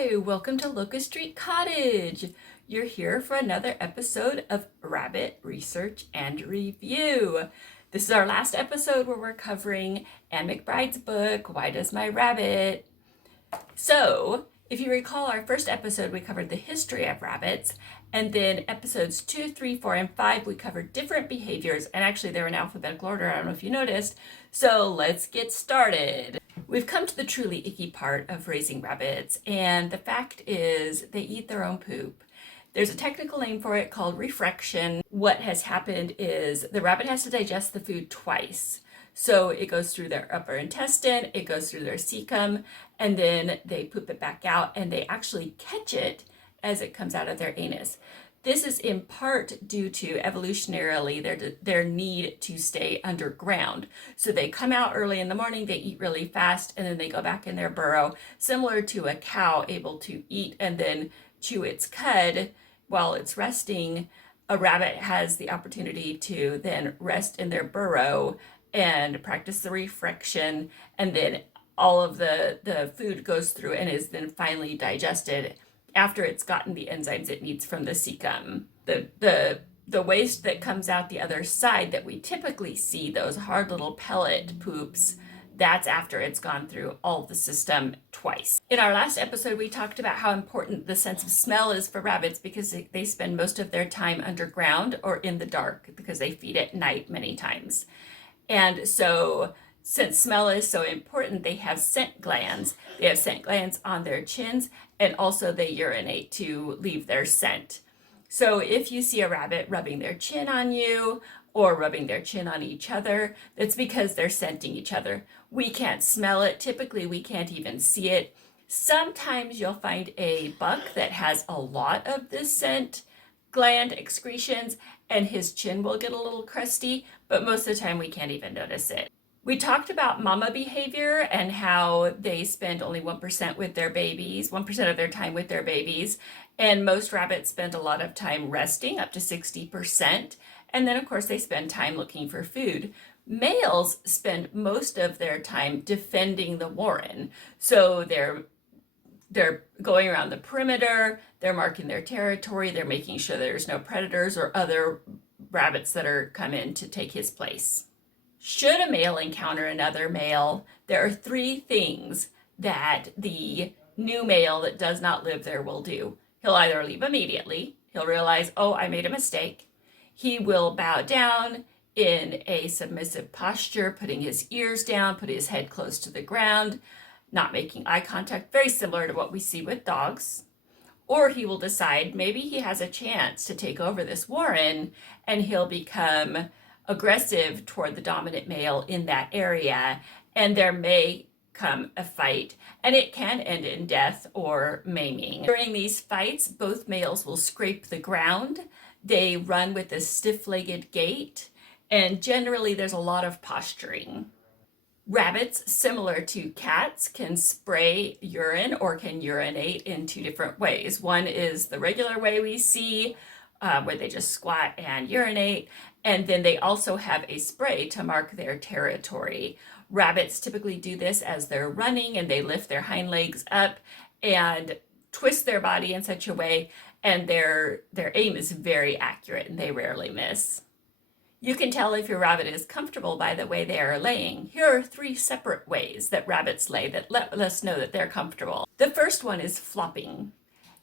Hi, welcome to Locust Street Cottage. You're here for another episode of Rabbit Research and Review. This is our last episode where we're covering Anne McBride's book, Why Does My Rabbit? So, if you recall our first episode, we covered the history of rabbits, and then episodes 2, 3, 4, and 5, we covered different behaviors, and actually they're in alphabetical order, I don't know if you noticed. So let's get started. We've come to the truly icky part of raising rabbits, and the fact is they eat their own poop. There's a technical name for it called refraction. What has happened is the rabbit has to digest the food twice. So it goes through their upper intestine, it goes through their cecum, and then they poop it back out, and they actually catch it as it comes out of their anus. This is in part due to evolutionarily their need to stay underground. So they come out early in the morning, they eat really fast, and then they go back in their burrow, similar to a cow able to eat and then chew its cud while it's resting. A rabbit has the opportunity to then rest in their burrow and practice the refraction, and then all of the food goes through and is then finally digested after it's gotten the enzymes it needs from the cecum. The waste that comes out the other side that we typically see, those hard little pellet poops, that's after it's gone through all the system twice. In our last episode, we talked about how important the sense of smell is for rabbits because they spend most of their time underground or in the dark because they feed at night many times. And so since smell is so important, they have scent glands. They have scent glands on their chins, and also they urinate to leave their scent. So if you see a rabbit rubbing their chin on you or rubbing their chin on each other, that's because they're scenting each other. We can't smell it. Typically, we can't even see it. Sometimes you'll find a buck that has a lot of this scent gland excretions, and his chin will get a little crusty, but most of the time we can't even notice it. We talked about mama behavior and how they spend only 1% with their babies, 1% of their time with their babies. And most rabbits spend a lot of time resting, up to 60%. And then, of course, they spend time looking for food. Males spend most of their time defending the warren. So they're going around the perimeter, they're marking their territory, they're making sure there's no predators or other rabbits that are come in to take his place. Should a male encounter another male, there are 3 things that the new male that does not live there will do. He'll either leave immediately, he'll realize, oh, I made a mistake. He will bow down in a submissive posture, putting his ears down, put his head close to the ground, not making eye contact, very similar to what we see with dogs. Or he will decide maybe he has a chance to take over this warren, and he'll become aggressive toward the dominant male in that area, and there may come a fight, and it can end in death or maiming. During these fights, both males will scrape the ground. They run with a stiff-legged gait, and generally there's a lot of posturing. Rabbits, similar to cats, can spray urine or can urinate in 2 different ways. One is the regular way we see, where they just squat and urinate, and then they also have a spray to mark their territory. Rabbits typically do this as they're running, and they lift their hind legs up and twist their body in such a way, and their aim is very accurate, and they rarely miss. You can tell if your rabbit is comfortable by the way they are laying. Here are 3 separate ways that rabbits lay that let us know that they're comfortable. The first one is flopping.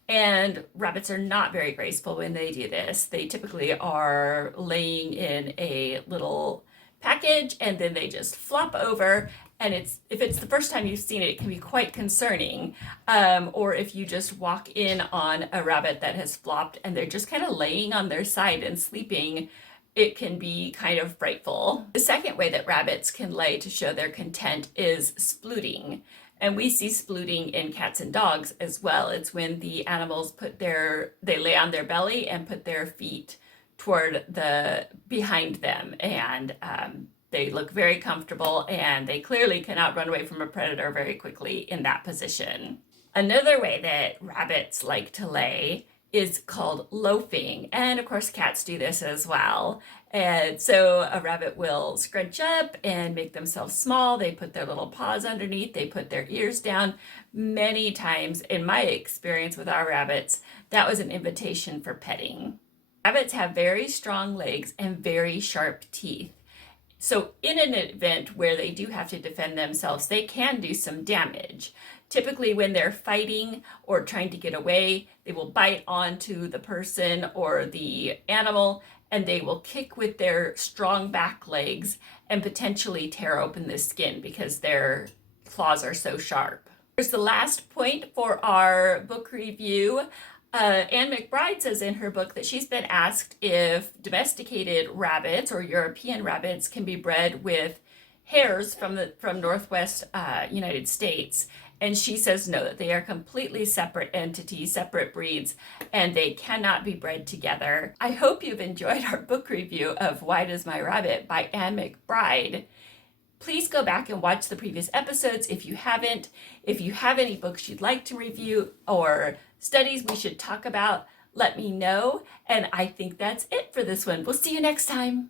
And rabbits are not very graceful when they do this. They typically are laying in a little package, and then they just flop over. And if it's the first time you've seen it, it can be quite concerning. Or if you just walk in on a rabbit that has flopped and they're just kind of laying on their side and sleeping, it can be kind of frightful. The second way that rabbits can lay to show their content is splooting. And we see splooting in cats and dogs as well. It's when the animals they lay on their belly and put their feet toward behind them. And they look very comfortable, and they clearly cannot run away from a predator very quickly in that position. Another way that rabbits like to lay is called loafing. And of course, cats do this as well. And so a rabbit will scrunch up and make themselves small. They put their little paws underneath, they put their ears down. Many times, in my experience with our rabbits, that was an invitation for petting. Rabbits have very strong legs and very sharp teeth. So in an event where they do have to defend themselves, they can do some damage. Typically when they're fighting or trying to get away, they will bite onto the person or the animal, and they will kick with their strong back legs and potentially tear open the skin because their claws are so sharp. Here's the last point for our book review. Anne McBride says in her book that she's been asked if domesticated rabbits or European rabbits can be bred with hares from Northwest United States. And she says no, that they are completely separate entities, separate breeds, and they cannot be bred together. I hope you've enjoyed our book review of Why Does My Rabbit by Anne McBride. Please go back and watch the previous episodes if you haven't. If you have any books you'd like to review or studies we should talk about, let me know. And I think that's it for this one. We'll see you next time.